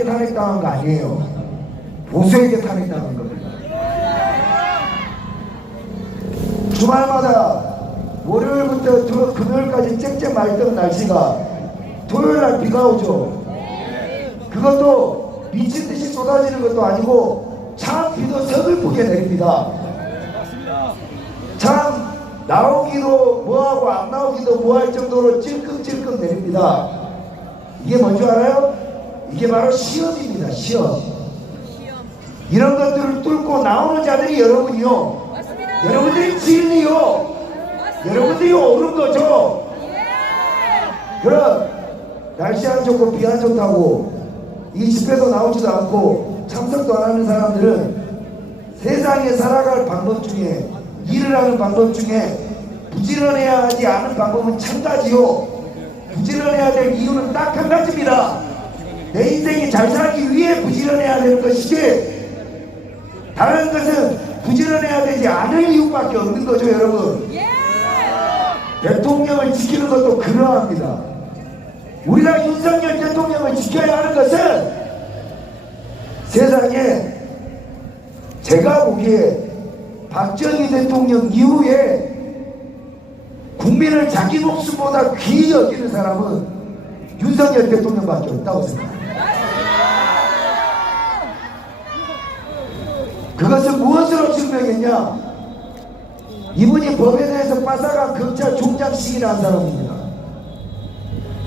탄핵당한 거 아니에요. 보수에게 탄핵당한 겁니다. 주말마다 월요일부터 금요일까지 쨍쨍 맑던 날씨가 토요일날 비가 오죠. 그것도 미친듯이 쏟아지는 것도 아니고 참 비도 서글프게 내립니다. 참 나오기도 뭐하고 안 나오기도 뭐할 정도로 찔끔찔끔 내립니다. 이게 뭔지 알아요? 이게 바로 시험입니다. 시험. 이런 것들을 뚫고 나오는 자들이 여러분이요. 맞습니다. 여러분들이 진리요. 맞습니다. 여러분들이 옳은 거죠. 그럼 날씨 안 좋고 비 안 좋다고 이 집회도 나오지도 않고 참석도 안 하는 사람들은 세상에 살아갈 방법 중에, 일을 하는 방법 중에 부지런해야 하지 않은 방법은 천 가지요. 부지런해야 될 이유는 딱 한 가지입니다. 내 인생이 잘 살기 위해 부지런해야 되는 것이지 다른 것은 부지런해야 되지 않을 이유밖에 없는 거죠. 여러분, 대통령을 지키는 것도 그러합니다. 우리가 윤석열 대통령을 지켜야 하는 것은 세상에 제가 보기에 박정희 대통령 이후에 국민을 자기 목숨보다 귀히 여기는 사람은 윤석열 대통령밖에 없다고 생각합니다. 그것은 무엇으로 증명했냐? 이분이 법에 대해서 빠삭한 검찰 총장식이라는 사람입니다.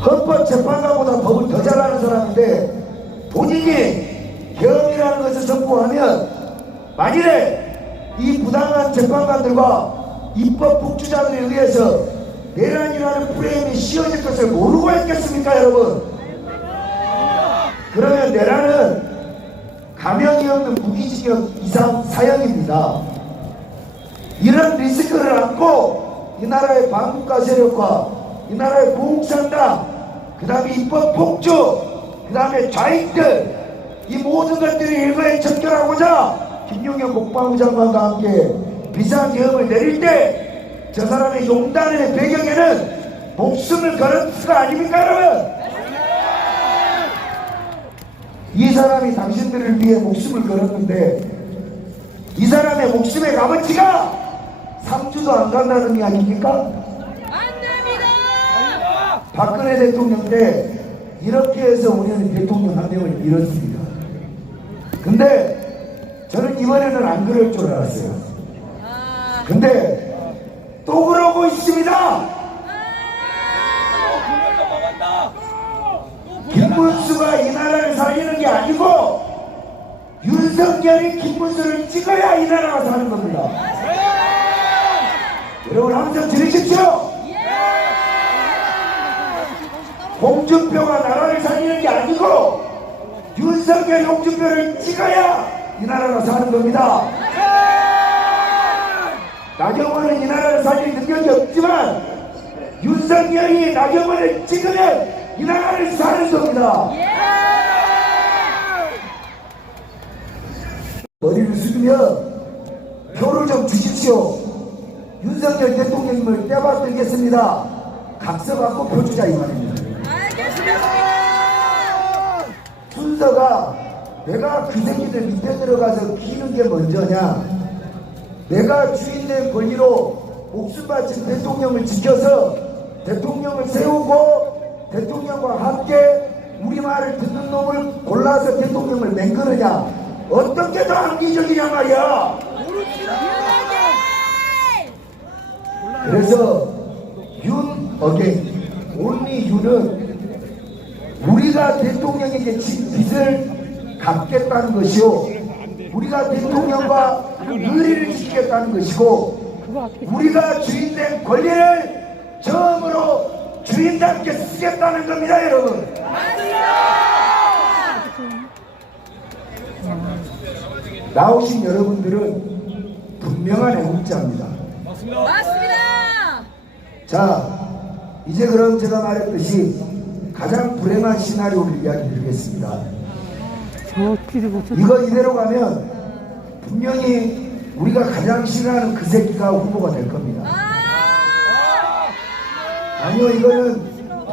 헌법재판관보다 법을 더 잘하는 사람인데 본인이 계엄이라는 것을 선포하면 만일에 이 부당한 재판관들과 입법 북주자들에 의해서 내란이라는 프레임이 씌워질 것을 모르고 했겠습니까, 여러분? 그러면 내란은 감형이 없는 무기징역 이상 사형입니다. 이런 리스크를 안고 이 나라의 반국가 세력과 이 나라의 공산당, 그 다음에 입법 폭주, 그 다음에 좌익들, 이 모든 것들이 일거에 척결하고자 김용현 국방부 장관과 함께 비상계엄을 내릴 때 저 사람의 용단의 배경에는 목숨을 걸은 수가 아닙니까, 여러분? 이 사람이 당신들을 위해 목숨을 걸었는데 이 사람의 목숨의 값어치가 3주도 안 간다는 의미 아닙니까? 박근혜 대통령 때 이렇게 해서 우리는 대통령 한 명을 잃었습니다. 근데 저는 이번에는 안 그럴 줄 알았어요. 근데 또 그러고 있습니다. 김문수가 이 나라를 살리는 게 아니고 윤석열이 김문수를 찍어야 이 나라가 사는 겁니다. 여러분 항상 들으십시오. 홍준표가 나라를 살리는 게 아니고 윤석열이 홍준표를 찍어야 이 나라가 사는 겁니다. 나경원은 이 나라를 살릴 능력이 없지만 윤석열이 나경원을 찍으면 이 나라를 사는 겁니다. 머리를 숙이며 표를 좀 주십시오. 윤석열 대통령님을 떼받들겠습니다. 각서받고 표 주자 이 말입니다. 알겠습니다. 순서가 내가 그 새끼들 밑에 들어가서 기는 게 먼저냐, 내가 주인된 권리로 목숨 바친 대통령을 지켜서 대통령을 세우고 대통령과 함께 우리 말을 듣는 놈을 골라서 대통령을 맹그르냐, 어떤 게 더 합리적이냐 말이야. 그래서 윤 어게인 온리 윤은 우리가 대통령에게 진 빚을 갚겠다는 것이요, 우리가 대통령과 의리를 지키겠다는 것이고, 우리가 주인된 권리를 처음으로 주인답게 쓰겠다는 겁니다, 여러분. 나오신 여러분들은 분명한 애국자입니다. 맞습니다. 자, 이제 그럼 제가 말했듯이 가장 불행한 시나리오를 이야기 드리겠습니다. 이거 이대로 가면 분명히 우리가 가장 싫어하는 그 새끼가 후보가 될 겁니다. 아니요, 이거는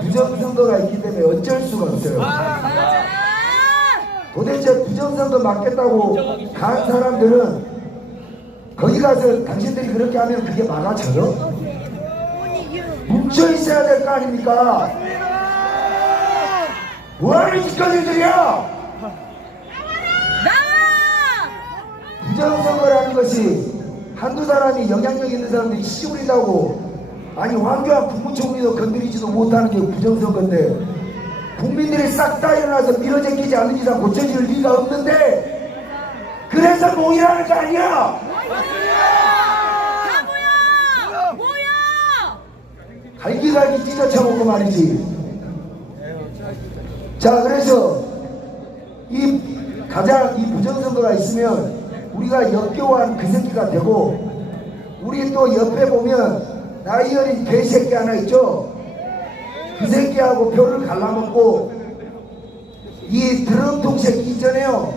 부정선거가 있기 때문에 어쩔 수가 없어요. 도대체 부정선거 막겠다고 간 사람들은 거기 가서 당신들이 그렇게 하면 그게 막아져요? 뭉쳐 있어야 될 거 아닙니까? 뭐하는 짓거리들이야? 부정선거라는 것이 한두 사람이 영향력 있는 사람들이 씨부린다고, 아니 황교안 국무총리도 건드리지도 못하는 게 부정선거인데 국민들이 싹 다 일어나서 밀어제끼지 않는 이상 고쳐질 리가 없는데, 그래서 모이라는 거 아니야? 다 모여! 갈기갈기 찢어쳐먹고 말이지. 자, 그래서 이 가장 이 부정선거가 있으면 우리가 역겨워한 그 새끼가 되고, 우리 또 옆에 보면 나이 어린 개새끼 하나 있죠? 그 새끼하고 표를 갈라먹고, 이 드럼통 새끼 있잖아요.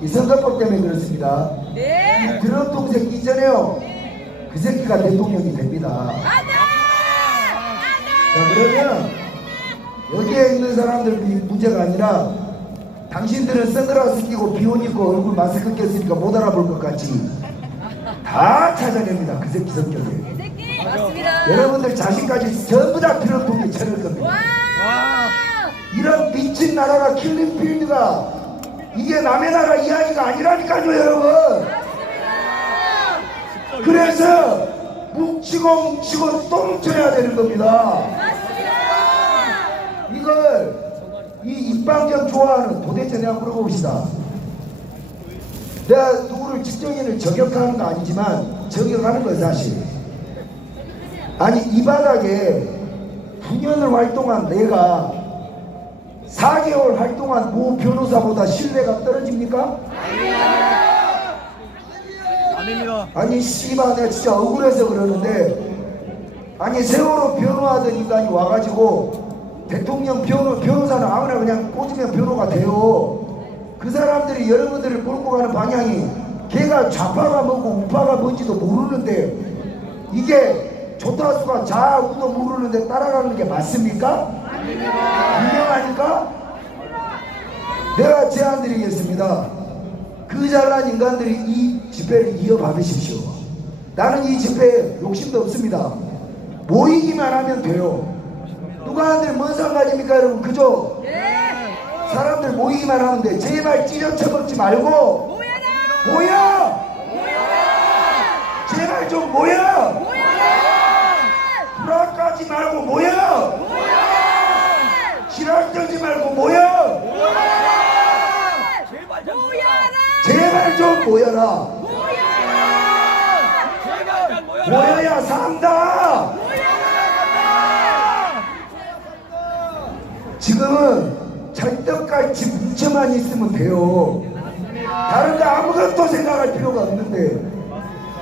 이 선거법 때문에 그렇습니다. 이 드럼통 새끼 있잖아요. 그 새끼가 대통령이 됩니다. 자, 그러면 여기에 있는 사람들이 문제가 아니라, 당신들은 선글라스 끼고 비옷 입고 얼굴 마스크 꼈으니까 못 알아볼 것 같지. 다 찾아냅니다. 그 새끼 성격을. 맞습니다. 여러분들 자신까지 전부 다 드럼통에 쳐낼 겁니다. 이런 미친 나라가 킬링필드가 이게 남의 나라 이야기가 아니라니까요, 여러분. 그래서 뭉치고 또 뭉쳐야 되는 겁니다. 이걸 이 입방정 좋아하는, 도대체 내가 물어봅시다. 내가 누구를 직정인을 저격하는 거 아니지만 저격하는 건 사실. 아니 이 바닥에 9년을 활동한 내가 4개월 활동한 모 변호사보다 신뢰가 떨어집니까? 아닙니다. 아니 씨발 내가 진짜 억울해서 그러는데, 아니 세월호 변호하던 인간이 와가지고 대통령 변호사는 아무나 그냥 꽂으면 변호가 돼요. 그 사람들이 여러분들을 몰고 가는 방향이 걔가 좌파가 뭐고 우파가 뭔지도 모르는데, 이게 조타수가 좌우도 모르는데 따라가는 게 맞습니까? 분명하니까 내가 제안 드리겠습니다. 그 잘난 인간들이 이 집회를 이어받으십시오. 나는 이 집회에 욕심도 없습니다. 모이기만 하면 돼요. 누가한테 뭔 상관입니까 여러분? 그죠? 사람들 모이기만 하면 돼. 제발 찢어쳐먹지 말고 모여! 제발 좀 모여! 불화까지 말고 모여! 지랄 떨지 말고 모여! 제발 좀 모여라! 모여야 산다! 지금은 찰떡같이 뭉쳐만 있으면 돼요. 다른 거 아무것도 생각할 필요가 없는데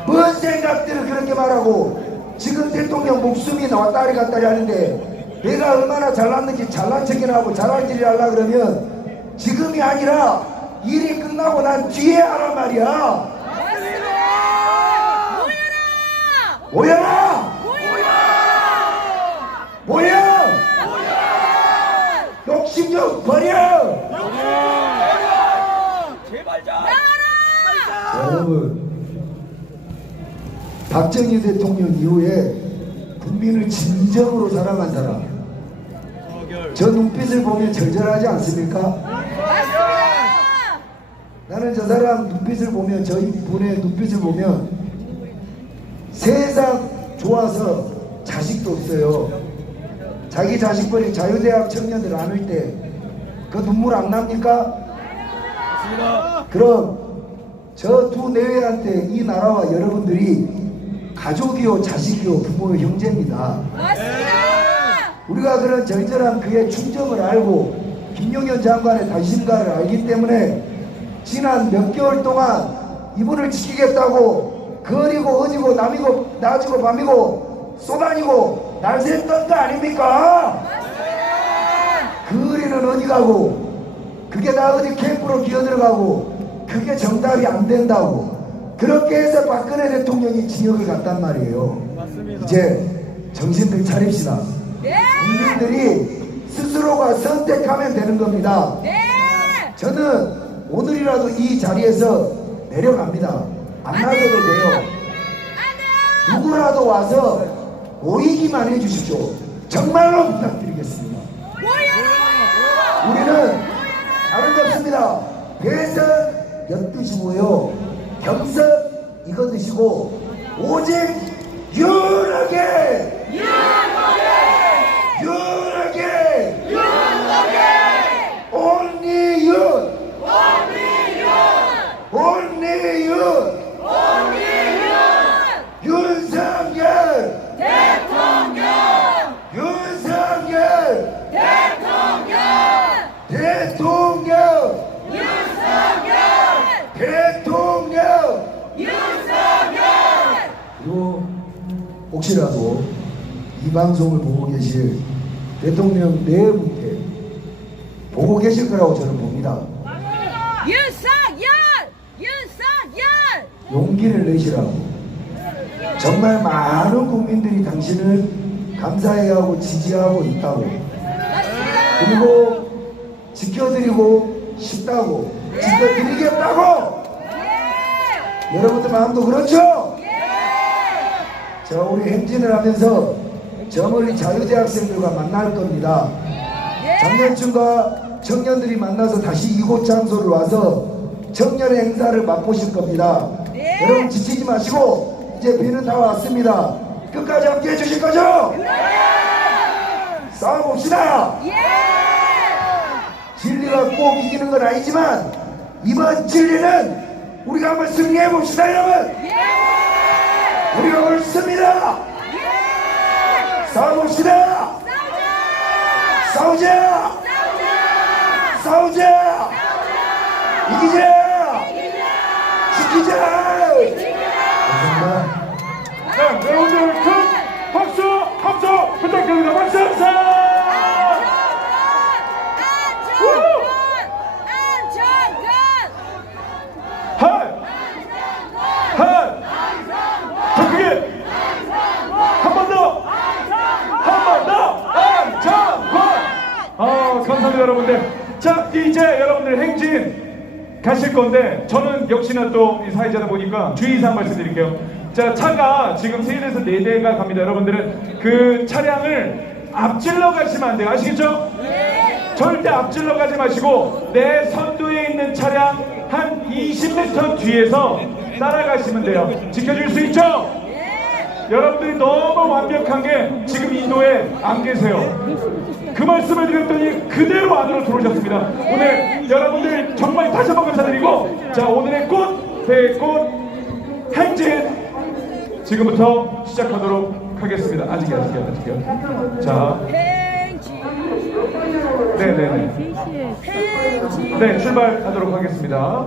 뭔 생각들을 그렇게 말하고, 지금 대통령 목숨이 나왔다리 갔다리 하는데 내가 얼마나 잘났는지 잘난 척이나 하고 잘한 일을 하려고 그러면 지금이 아니라 일이 끝나고 난 뒤에 하란 말이야. 모여라! 모여! 욕심 좀 버려! 제발 좀. 여러분, 박정희 대통령 이후에 국민을 진정으로 사랑한 사람, 저 눈빛을 보면 절절하지 않습니까? 나는 저 사람 눈빛을 보면, 저희 분의 눈빛을 보면 세상 좋아서 자식도 없어요. 자기 자식분이 자유대학 청년들 안을 때 그 눈물 안 납니까? 그럼 저 두 내외한테 이 나라와 여러분들이 가족이요 자식이요 부모요 형제입니다. 우리가 그런 절절한 그의 충정을 알고 김용현 장관의 단심가를 알기 때문에 지난 몇 개월 동안 이분을 지키겠다고 거리고 어디고 남이고 낮이고 밤이고 쏘다니고 날샜던 거 아닙니까? 그 어리는 어디 가고, 그게 다 어디 캠프로 기어들어가고, 그게 정답이 안 된다고 그렇게 해서 박근혜 대통령이 징역을 갔단 말이에요. 맞습니다. 이제 정신들 차립시다. 국민들이 스스로가 선택하면 되는 겁니다. 저는 오늘이라도 이 자리에서 내려갑니다. 안 나서도 돼요. 누구라도 와서 모이기만 해주십시오. 정말로 부탁드리겠습니다. 우리는 다른 데 없습니다. 대선 12시 모여 경선 이거 드시고 오직 유일하게 only you 윤석열 그리고 혹시라도 이 방송을 보고 계실 대통령 네 분께 보고 계실 거라고 저는 봅니다. 윤석열! 용기를 내시라고. 정말 많은 국민들이 당신을 감사해하고 지지하고 있다고. 그리고 지켜드리고 싶다고. 지켜드리겠다고. 여러분들 마음도 그렇죠? 자, 우리 행진을 하면서 저 멀리 자유대학생들과 만날 겁니다. 장년층과 청년들이 만나서 다시 이곳 장소를 와서 청년의 행사를 맛보실 겁니다. 여러분 지치지 마시고 이제 비는 다 왔습니다. 끝까지 함께 해주실 거죠? 싸워봅시다. 진리가 꼭 이기는 건 아니지만 이번 진리는 우리가 한번 승리해봅시다 여러분. 우리가 옳습니다. 싸워봅시다. 싸우자. 이기자. 지키자. 감사합니다. 네, 여러분들 큰 박수 부탁드립니다. 박수 함사! 감사합니다 여러분들. 자, 이제 여러분들 행진 가실 건데 저는 역시나 또 이 사회자다 보니까 주의사항 말씀드릴게요. 자, 차가 지금 3대에서 4대가 갑니다. 여러분들은 그 차량을 앞질러 가시면 안 돼요. 아시겠죠? 절대 앞질러 가지 마시고 내 선두에 있는 차량 한 20m 뒤에서 따라가시면 돼요. 지켜줄 수 있죠? 여러분들이 너무 완벽한 게 지금 인도에 안 계세요. 그 말씀을 드렸더니 그대로 안으로 들어오셨습니다. 오늘 여러분들 정말 다시 한번 감사드리고, 자, 오늘의 꽃, 배꽃 행진 지금부터 시작하도록 하겠습니다. 아직이요. 자, 네, 출발하도록 하겠습니다.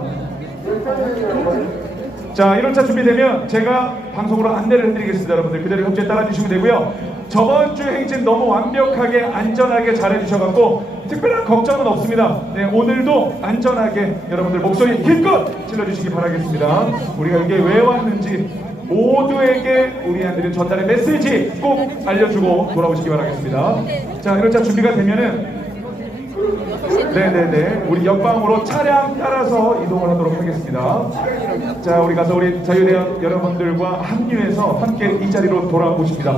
자, 1호차 준비되면 제가 방송으로 안내를 해드리겠습니다. 여러분들 그대로 협조에 따라주시면 되고요. 저번 주 행진 너무 완벽하게 안전하게 잘해주셔갖고 특별한 걱정은 없습니다. 네, 오늘도 안전하게 여러분들 목소리 힘껏 질러주시기 바라겠습니다. 우리가 여기에 왜 왔는지 모두에게 우리한테는 전달의 메시지 꼭 알려주고 돌아오시기 바라겠습니다. 자, 1호차 준비가 되면은 네네네, 우리 옆방으로 차량 따라서 이동을 하도록 하겠습니다. 자, 우리 가서 우리 자유대학 여러분들과 합류해서 함께 이 자리로 돌아오십니다.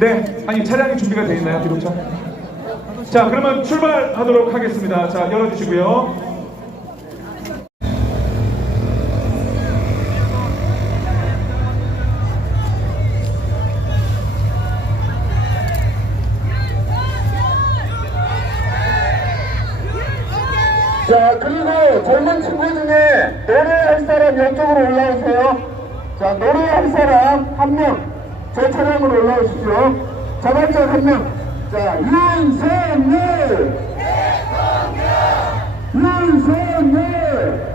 네, 아니 차량이 준비가 되어 있나요, 기록차? 자, 그러면 출발하도록 하겠습니다. 자, 열어주시고요. 자, 그리고 젊은 친구 중에 노래할 사람 이쪽으로 올라오세요. 자, 노래할 사람 한 명 제 차량으로 올라오십시오. 자발적 한 명. 자, 윤석열! 윤석열!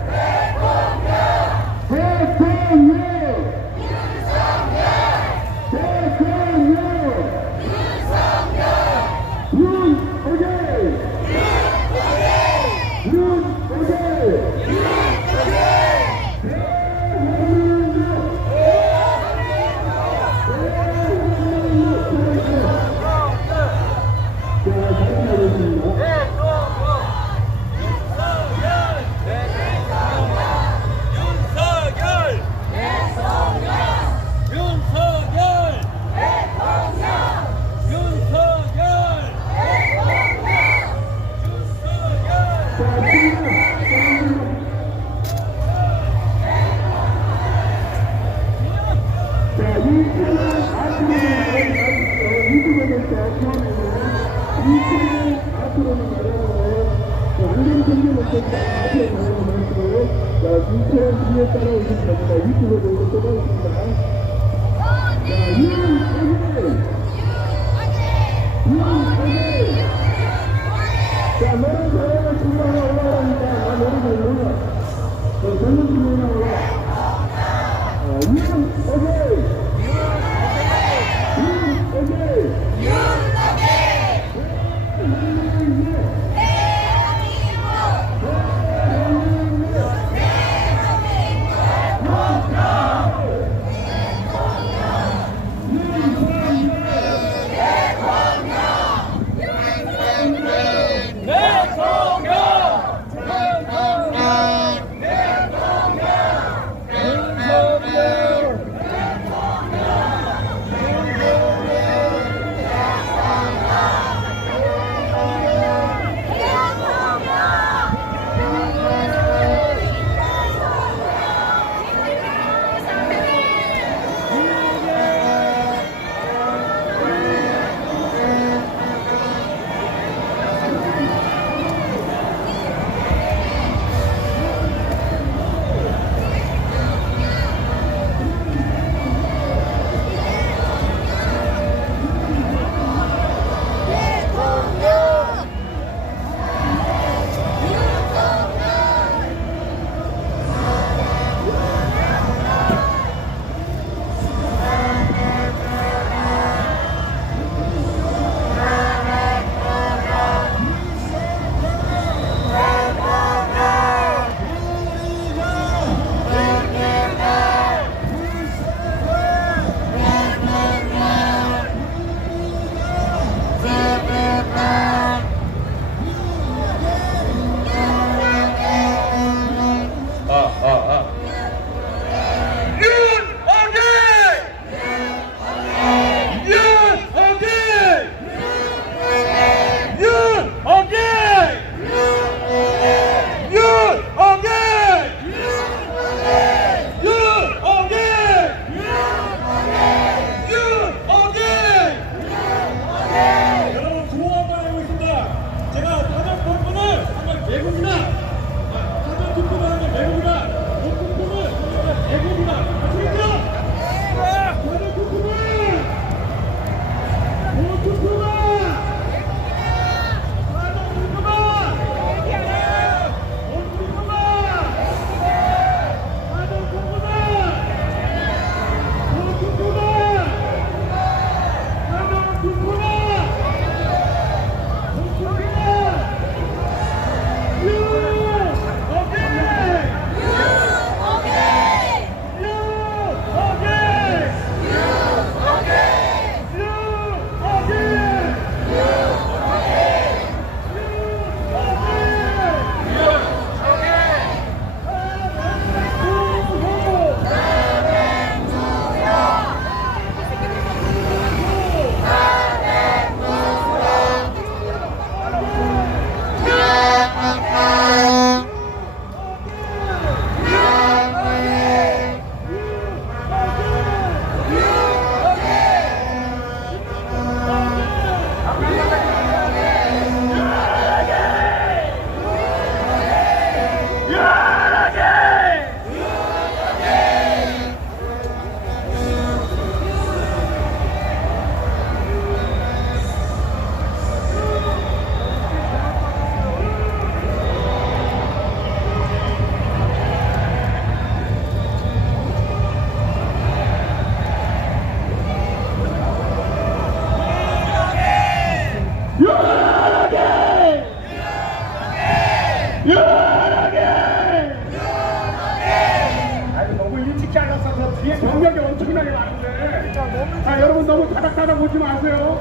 자, 여러분 너무 다닥다닥 보지 마세요.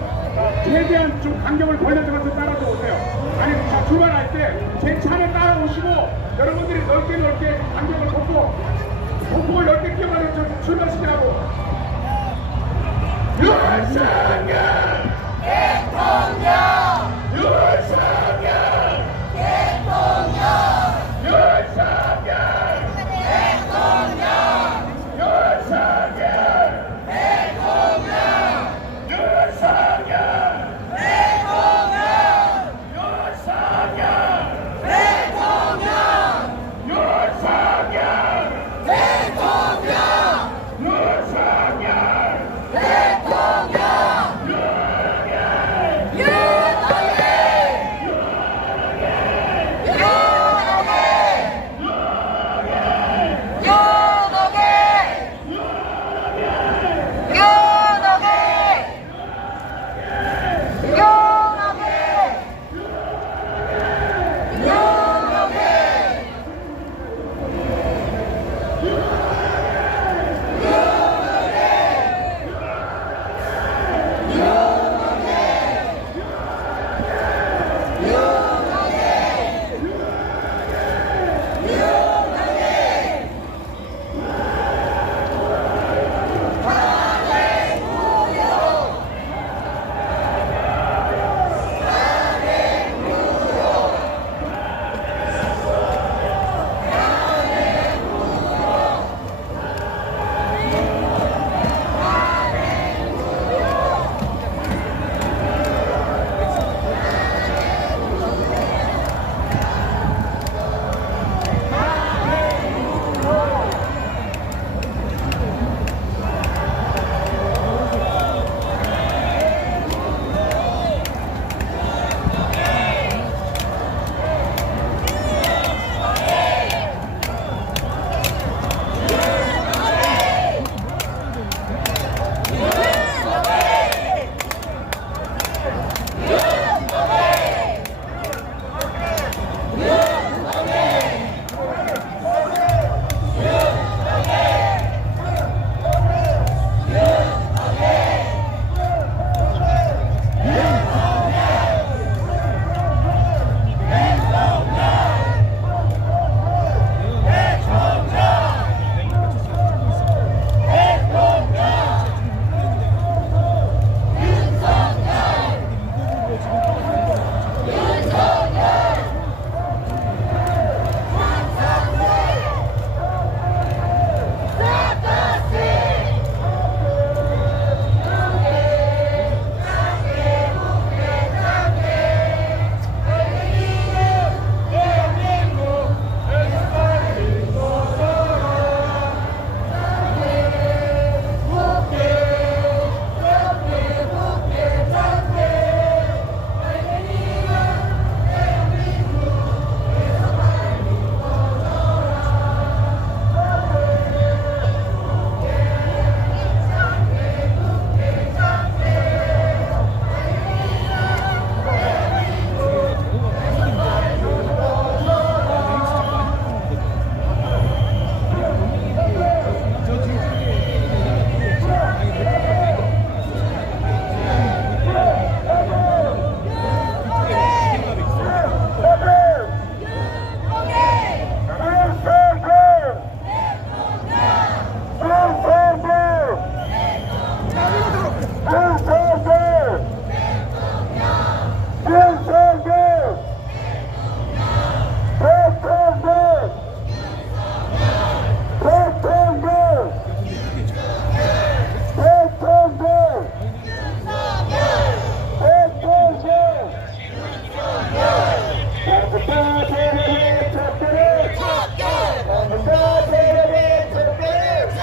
최대한 좀 간격을 벌려줘서 따라서 오세요. 아니, 자, 출발할 때 제 차를 따라오시고 여러분들이 넓게 간격을 벗고 폭폭을 넓게 끼워가지고 출발시키라고. 윤석열 대통령! 윤석열 대통령! 남부터 세력의 척결을 남부터 세력의 척결을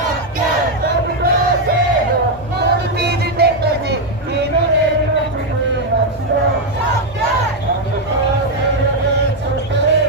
남부터 세력 모두 삐질 때까지 이 노래를 부르합시다. 남부터 세력의 척결을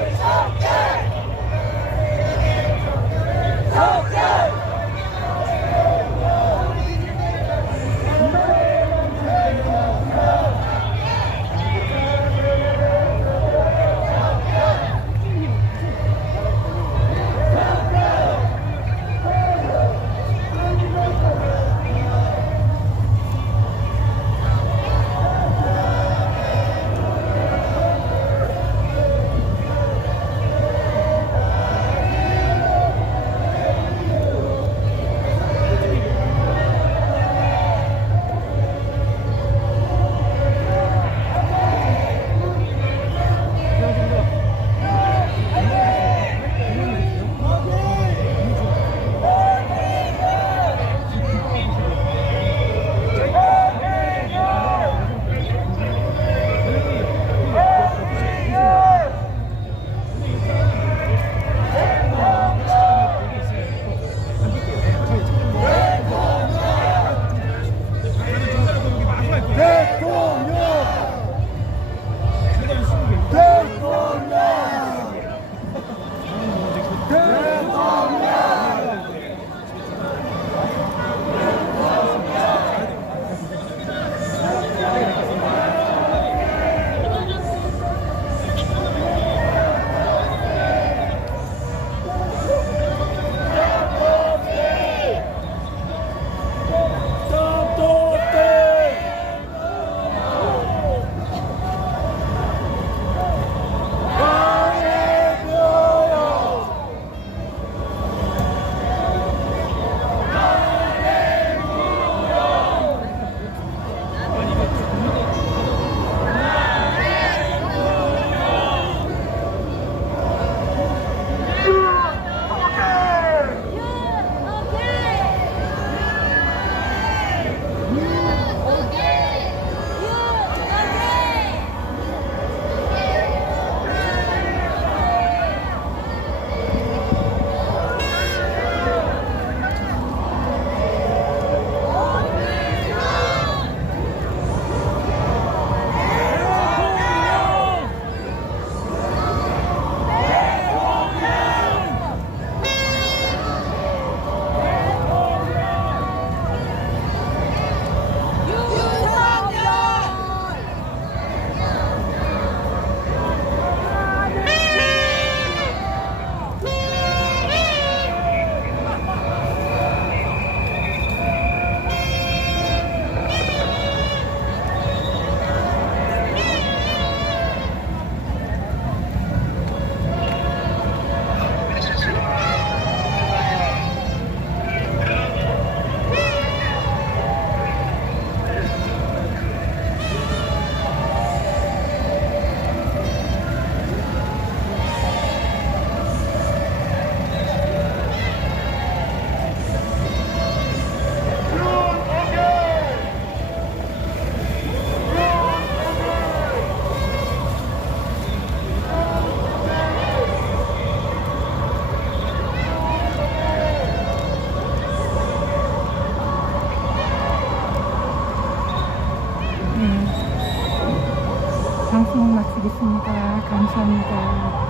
방송 마치겠습니다. 감사합니다.